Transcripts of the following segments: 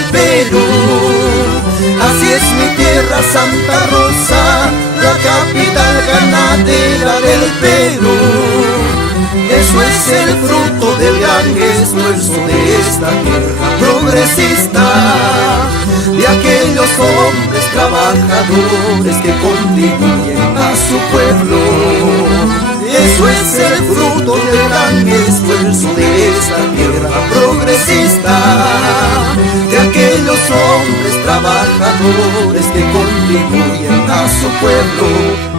del Perú. Así es mi tierra, Santa Rosa, la capital ganadera del Perú. Eso es el fruto del gran esfuerzo de esta tierra progresista, de aquellos hombres trabajadores que contribuyen a su pueblo. Eso es el fruto del gran esfuerzo de esta tierra progresista, de aquellos hombres trabajadores que contribuyen a su pueblo,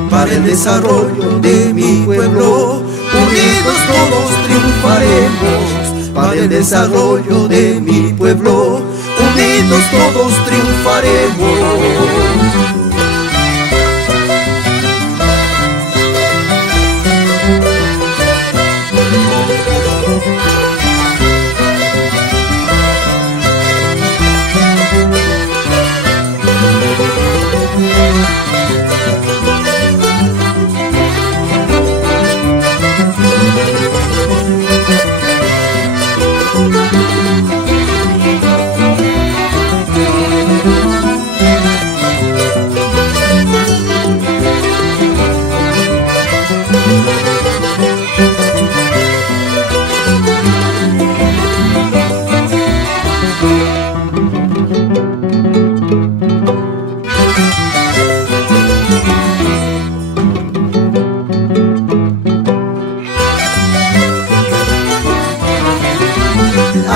para el desarrollo de mi pueblo. Unidos todos triunfaremos, para el desarrollo de mi pueblo. Unidos todos triunfaremos.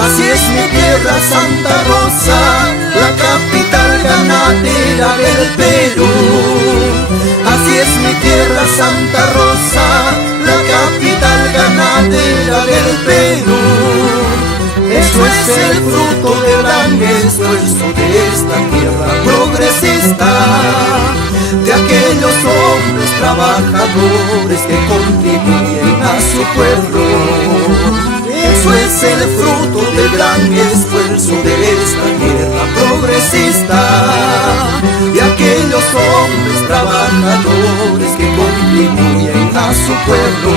Así es mi tierra, Santa Rosa, la capital ganadera del Perú. Así es mi tierra, Santa Rosa, la capital ganadera del Perú. Eso es el fruto del gran esfuerzo de esta tierra progresista, de aquellos hombres trabajadores que contribuyen a su pueblo. Eso es el fruto del gran esfuerzo de esta tierra progresista, de aquellos hombres trabajadores que contribuyen a su pueblo,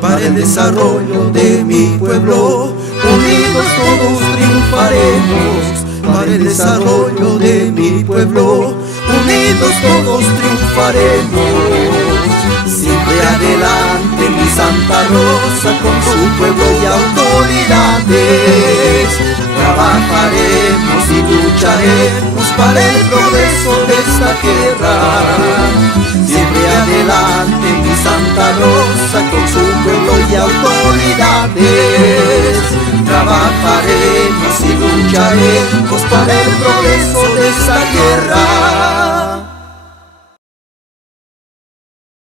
para el desarrollo de mi pueblo. Unidos todos triunfaremos, para el desarrollo de mi pueblo. Unidos todos triunfaremos. Siempre adelante mi Santa Rosa, con su pueblo y autoridades. Trabajaremos y lucharemos para el progreso de esta tierra. Siempre adelante mi Santa Rosa, con su pueblo y autoridades. Trabajaremos y lucharemos para el progreso de esta tierra.